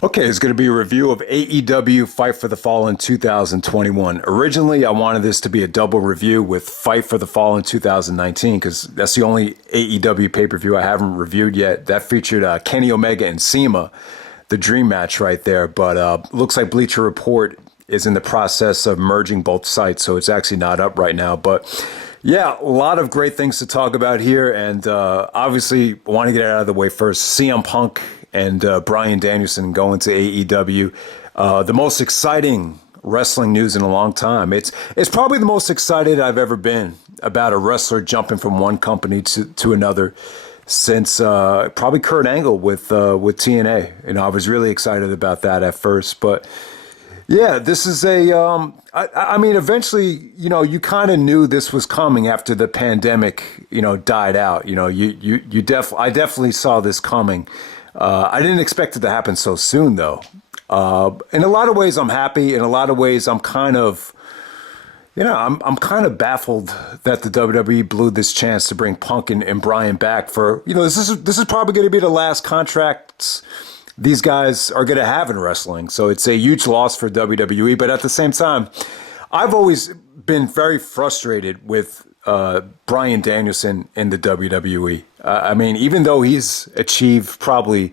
Okay, it's going to be a review of AEW Fight for the Fallen 2021. Originally, I wanted this to be a double review with Fight for the Fallen 2019 because that's the only AEW pay-per-view I haven't reviewed yet. That featured Kenny Omega and CIMA, the dream match right there. But looks like Bleacher Report is in the process of merging both sites, so it's actually not up right now. But yeah, a lot of great things to talk about here. And obviously, I want to get it out of the way first. CM Punk and Bryan Danielson going to AEW. The most exciting wrestling news in a long time. It's probably the most excited I've ever been about a wrestler jumping from one company to another since probably Kurt Angle with TNA. And I was really excited about that at first. But yeah, this is I mean, eventually, you kind of knew this was coming after the pandemic, died out. I definitely saw this coming. I didn't expect it to happen so soon, though. In a lot of ways, I'm happy. In a lot of ways, I'm kind of, I'm kind of baffled that the WWE blew this chance to bring Punk and Bryan back for, this is probably going to be the last contracts these guys are going to have in wrestling. So it's a huge loss for WWE. But at the same time, I've always been very frustrated with Bryan Danielson in the WWE. I mean, even though he's achieved probably,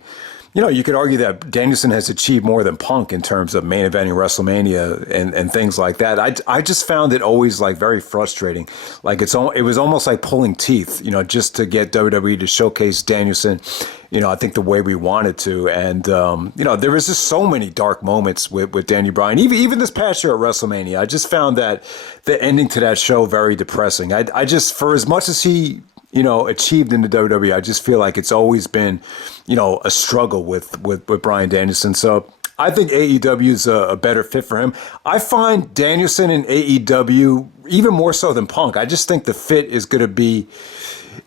you could argue that Danielson has achieved more than Punk in terms of main eventing WrestleMania and things like that. I just found it always like very frustrating. Like it was almost like pulling teeth, just to get WWE to showcase Danielson, I think the way we wanted to. And, there was just so many dark moments with Danny Bryan. Even this past year at WrestleMania, I just found that the ending to that show very depressing. I just, for as much as he achieved in the WWE, I just feel like it's always been, a struggle with Bryan Danielson. So I think AEW is a better fit for him. I find Danielson in AEW even more so than Punk. I just think the fit is going to be,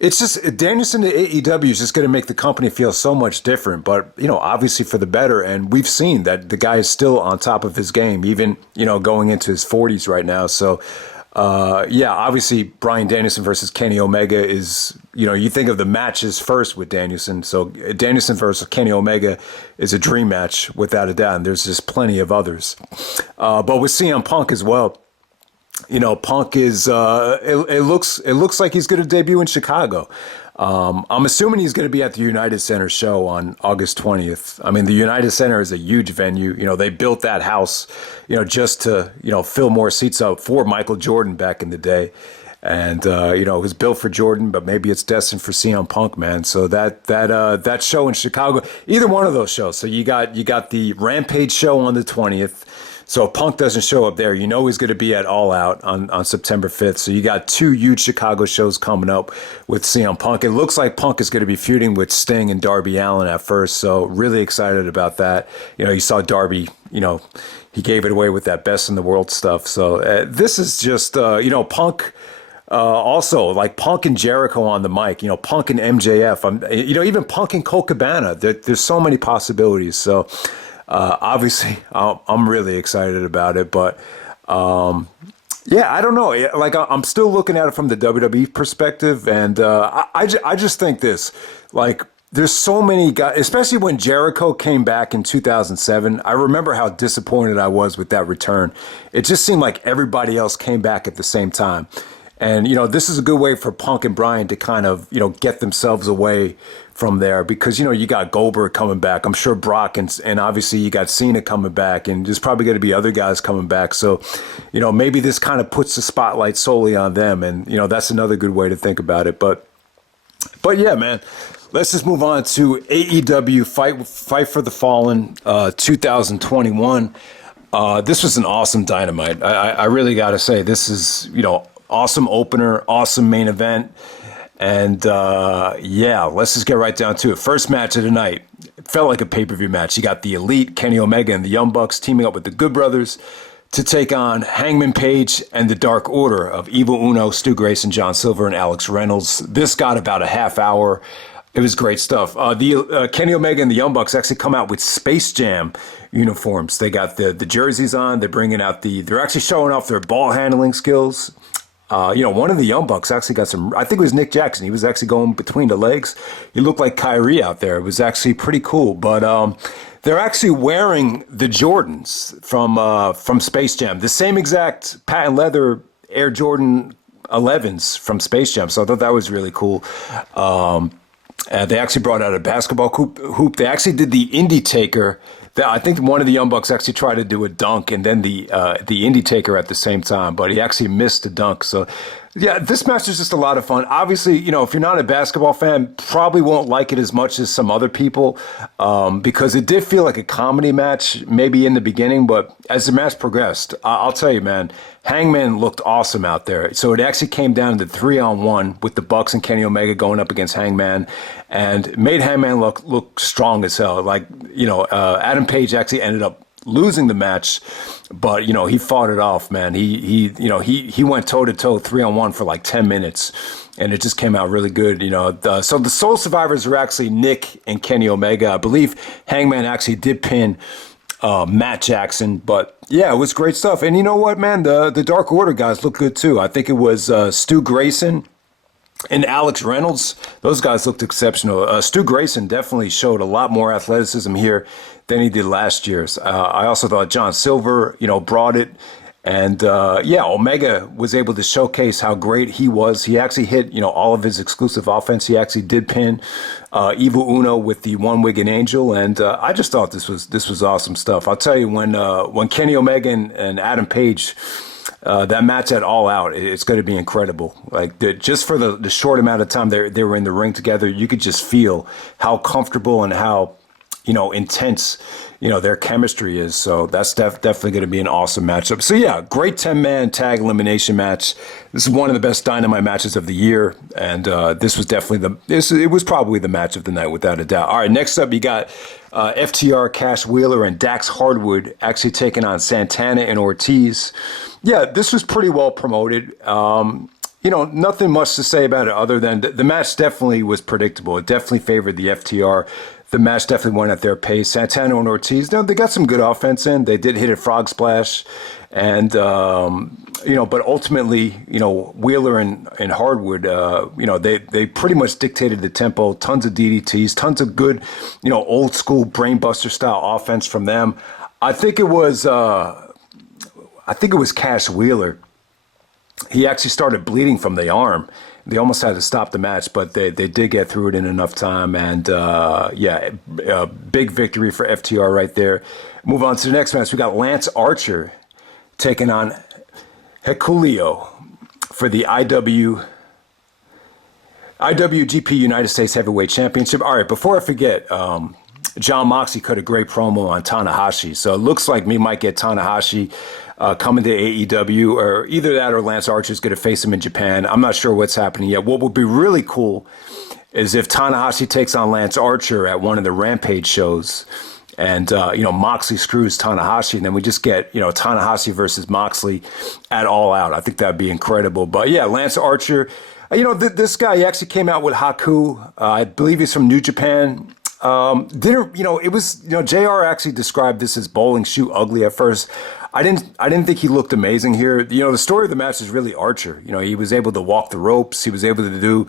it's just Danielson to AEW is just going to make the company feel so much different, but, obviously for the better. And we've seen that the guy is still on top of his game, even, going into his 40s right now. So, obviously Bryan Danielson versus Kenny Omega is, you think of the matches first with Danielson. So Danielson versus Kenny Omega is a dream match without a doubt. And there's just plenty of others. But with CM Punk as well, Punk is, it looks like he's going to debut in Chicago. I'm assuming he's going to be at the United Center show on August 20th. I mean, the United Center is a huge venue. They built that house, just to, fill more seats up for Michael Jordan back in the day. And, it was built for Jordan, but maybe it's destined for CM Punk, man. So that show in Chicago, either one of those shows. So you got the Rampage show on the 20th. So if Punk doesn't show up there, he's going to be at All Out on September 5th. So you got two huge Chicago shows coming up with CM Punk. It looks like Punk is going to be feuding with Sting and Darby Allin at first. So really excited about that. You saw Darby, he gave it away with that best in the world stuff. So this is just, Punk. Also, like Punk and Jericho on the mic, Punk and MJF, even Punk and Colt Cabana. There's so many possibilities. So obviously, I'm really excited about it. But I don't know. Like I'm still looking at it from the WWE perspective, and I just think this, like. There's so many guys, especially when Jericho came back in 2007. I remember how disappointed I was with that return. It just seemed like everybody else came back at the same time. And, this is a good way for Punk and Bryan to kind of, get themselves away from there because, you got Goldberg coming back. I'm sure Brock and obviously you got Cena coming back and there's probably going to be other guys coming back. So, maybe this kind of puts the spotlight solely on them. And, that's another good way to think about it. But yeah, man. Let's just move on to AEW Fight for the Fallen 2021. This was an awesome Dynamite. I really got to say, this is, awesome opener, awesome main event. And let's just get right down to it. First match of the night. It felt like a pay-per-view match. You got the Elite, Kenny Omega and the Young Bucks teaming up with the Good Brothers to take on Hangman Page and the Dark Order of Evil Uno, Stu Grayson, John Silver, and Alex Reynolds. This got about a half hour. It was great stuff. Kenny Omega and the Young Bucks actually come out with Space Jam uniforms. They got the jerseys on. They're actually showing off their ball handling skills. One of the Young Bucks actually got I think it was Nick Jackson. He was actually going between the legs. He looked like Kyrie out there. It was actually pretty cool. But They're actually wearing the Jordans from Space Jam, the same exact patent leather Air Jordan 11s from Space Jam. So I thought that was really cool. They actually brought out a basketball hoop. They actually did the Indie Taker. I think one of the Young Bucks actually tried to do a dunk and then the Indie Taker at the same time, but he actually missed the dunk. So, yeah, this match is just a lot of fun. Obviously, if you're not a basketball fan, probably won't like it as much as some other people because it did feel like a comedy match maybe in the beginning, but as the match progressed, I'll tell you, man, Hangman looked awesome out there. So it actually came down to 3-on-1 with the Bucks and Kenny Omega going up against Hangman and made Hangman look strong as hell. Like, Adam Page actually ended up losing the match, but he fought it off, man. He went toe to toe 3-on-1 for like 10 minutes, and it just came out really good. So the sole survivors were actually Nick and Kenny Omega. I believe Hangman actually did pin Matt Jackson, but yeah, it was great stuff. And you know what, man, the Dark Order guys look good too. I think it was Stu Grayson and Alex Reynolds. Those guys looked exceptional. Stu Grayson definitely showed a lot more athleticism here than he did last year's. I also thought John Silver, brought it. And Omega was able to showcase how great he was. He actually hit, all of his exclusive offense. He actually did pin Evil Uno with the one-wigged angel, and I just thought this was awesome stuff. I'll tell you, when Kenny Omega and Adam Page, that match at All Out, it's going to be incredible. Like just for the short amount of time they were in the ring together, you could just feel how comfortable and how intense, their chemistry is. So that's definitely going to be an awesome matchup. So yeah, great 10-man tag elimination match. This is one of the best Dynamite matches of the year. And this was definitely it was probably the match of the night without a doubt. All right, next up you got FTR, Cash Wheeler, and Dax Hardwood actually taking on Santana and Ortiz. Yeah, this was pretty well promoted. Nothing much to say about it other than the match definitely was predictable. It definitely favored the FTR. The match definitely went at their pace. Santana and Ortiz, they got some good offense in. They did hit a frog splash. And, but ultimately, Wheeler and Hardwood, they pretty much dictated the tempo. Tons of DDTs, tons of good, old school brainbuster style offense from them. I think it was Cash Wheeler. He actually started bleeding from the arm. They almost had to stop the match, but they did get through it in enough time. And, big victory for FTR right there. Move on to the next match. We got Lance Archer taking on Hecuglio for the IWGP United States Heavyweight Championship. All right, before I forget, John Moxley cut a great promo on Tanahashi. So it looks like we might get Tanahashi coming to AEW, or either that or Lance Archer is going to face him in Japan. I'm not sure what's happening yet. What would be really cool is if Tanahashi takes on Lance Archer at one of the Rampage shows, and Moxley screws Tanahashi, and then we just get Tanahashi versus Moxley at All Out. I think that'd be incredible. But yeah, Lance Archer, this guy, he actually came out with Haku. I believe he's from New Japan. It was JR actually described this as bowling shoe ugly at first. I didn't think he looked amazing here. The story of the match is really Archer. He was able to walk the ropes. He was able to do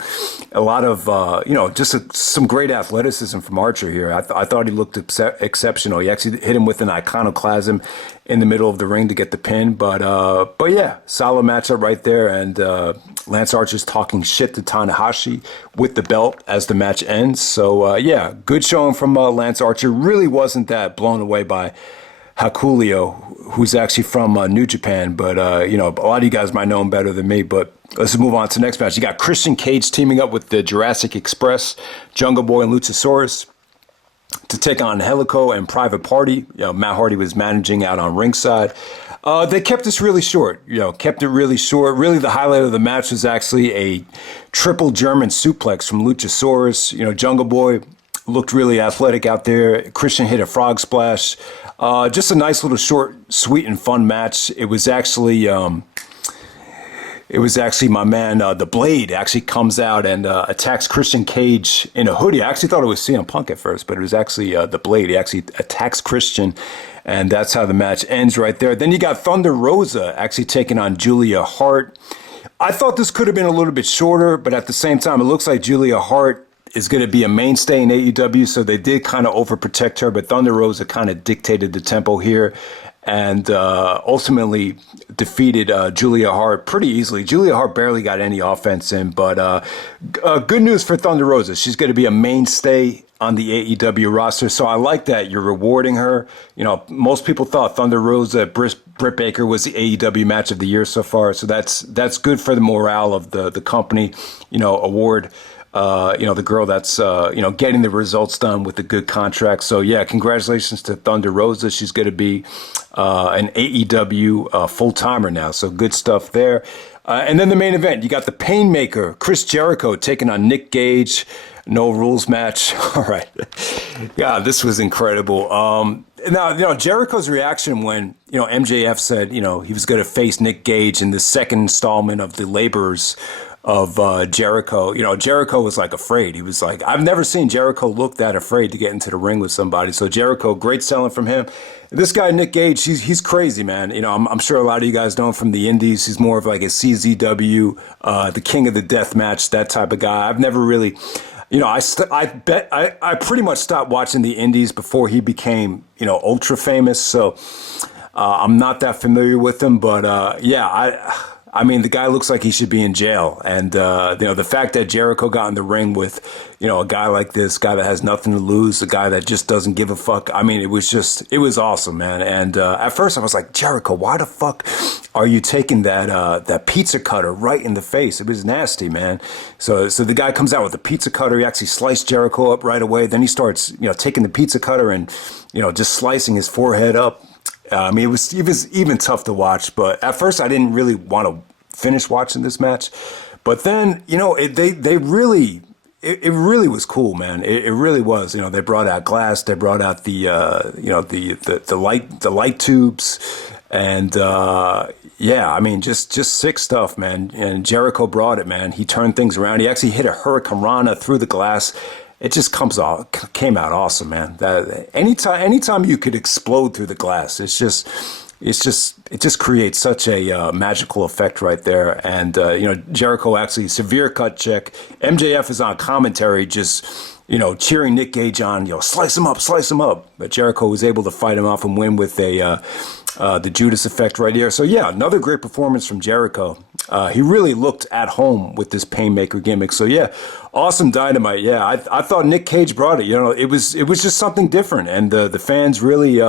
a lot of, some great athleticism from Archer here. I thought he looked exceptional. He actually hit him with an iconoclasm in the middle of the ring to get the pin. But yeah, solid matchup right there. And Lance Archer's talking shit to Tanahashi with the belt as the match ends. So yeah, good showing from Lance Archer. Really wasn't that blown away by Hikuleo, who's actually from New Japan, but a lot of you guys might know him better than me. But let's move on to the next match. You got Christian Cage teaming up with the Jurassic Express, Jungle Boy, and Luchasaurus to take on Angelico and Private Party. Matt Hardy was managing out on ringside. They kept this really short. Kept it really short. Really, the highlight of the match was actually a triple German suplex from Luchasaurus. Jungle Boy looked really athletic out there. Christian hit a frog splash. Just a nice little short, sweet, and fun match. It was actually my man, the Blade, actually comes out and attacks Christian Cage in a hoodie. I actually thought it was CM Punk at first, but it was actually the Blade. He actually attacks Christian, and that's how the match ends right there. Then you got Thunder Rosa actually taking on Julia Hart. I thought this could have been a little bit shorter, but at the same time, it looks like Julia Hart is going to be a mainstay in AEW, so they did kind of overprotect her, but Thunder Rosa kind of dictated the tempo here and ultimately defeated Julia Hart pretty easily. Julia Hart barely got any offense in, but good news for Thunder Rosa. She's going to be a mainstay on the AEW roster, so I like that you're rewarding her. You know, most people thought Thunder Rosa, Britt Baker was the AEW match of the year so far, so that's good for the morale of the company. You know, award the girl that's getting the results done with a good contract. So yeah, congratulations to Thunder Rosa. She's going to be an AEW full timer now. So good stuff there. And then the main event, you got the Painmaker, Chris Jericho taking on Nick Gage. No rules match. All right. Yeah, this was incredible. Now, Jericho's reaction when, MJF said, he was going to face Nick Gage in the second installment of the Laborers of Jericho. Jericho was like afraid. He was like, I've never seen Jericho look that afraid to get into the ring with somebody. So Jericho, great selling from him. This guy, Nick Gage, he's crazy, man. I'm sure a lot of you guys know him from the indies. He's more of like a CZW, the king of the death match, that type of guy. I've never really, I pretty much stopped watching the indies before he became, ultra famous. So I'm not that familiar with him, but I mean, the guy looks like he should be in jail. And, the fact that Jericho got in the ring with, a guy like this, guy that has nothing to lose, a guy that just doesn't give a fuck. I mean, it was awesome, man. And at first I was like, Jericho, why the fuck are you taking that pizza cutter right in the face? It was nasty, man. So the guy comes out with a pizza cutter. He actually sliced Jericho up right away. Then he starts, taking the pizza cutter and, just slicing his forehead up. I mean, it was even tough to watch, but at first I didn't really want to finish watching this match. But then, it really was cool, man. It really was. They brought out glass, they brought out the light tubes, and I mean, just sick stuff, man. And Jericho brought it, man. He turned things around. He actually hit a Hurricane Rana through the glass. It just came out awesome, man. That anytime you could explode through the glass, it just creates such a magical effect right there. And Jericho actually severe cut check. MJF is on commentary, just cheering Nick Gage on, slice him up. But Jericho was able to fight him off and win with the Judas effect right here. So yeah, another great performance from Jericho. He really looked at home with this Painmaker gimmick. So yeah, awesome Dynamite. Yeah, I thought Nick Cage brought it. It was just something different, and the fans really.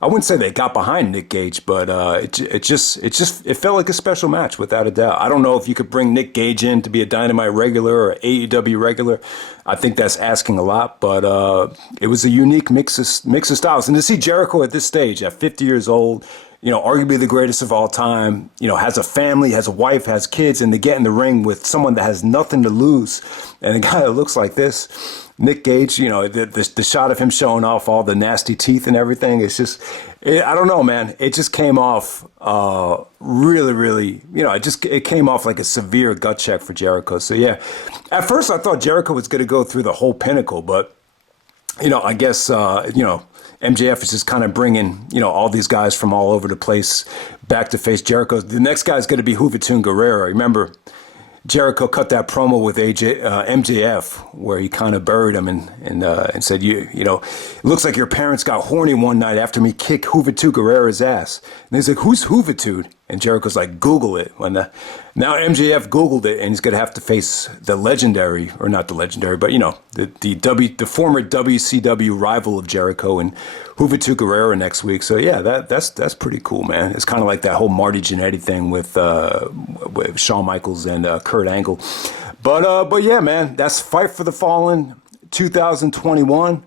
I wouldn't say they got behind Nick Gage, but it felt like a special match without a doubt. I don't know if you could bring Nick Gage in to be a Dynamite regular or AEW regular. I think that's asking a lot, but it was a unique mix of styles. And to see Jericho at this stage, at 50 years old, arguably the greatest of all time, has a family, has a wife, has kids, and to get in the ring with someone that has nothing to lose, and a guy that looks like this, Nick Gage, the shot of him showing off all the nasty teeth and everything, it's just, I don't know, man. It just came off really, really, it came off like a severe gut check for Jericho. So yeah, at first I thought Jericho was going to go through the whole Pinnacle, but, I guess, MJF is just kind of bringing, all these guys from all over the place back to face Jericho. The next guy is going to be Juventud Guerrero. Remember, Jericho cut that promo with MJF where he kind of buried him and said, it looks like your parents got horny one night after me kick Juventud Guerrero's ass. And he's like, who's Juventud? And Jericho's like, Google it. Now MJF Googled it, and he's going to have to face the legendary, or not the legendary, but, the former WCW rival of Jericho and Juventud Guerrero next week. So, yeah, that's pretty cool, man. It's kind of like that whole Marty Jannetty thing with Shawn Michaels and Kurt Angle. But yeah, man, that's Fight for the Fallen 2021.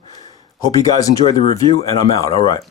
Hope you guys enjoyed the review, and I'm out. All right.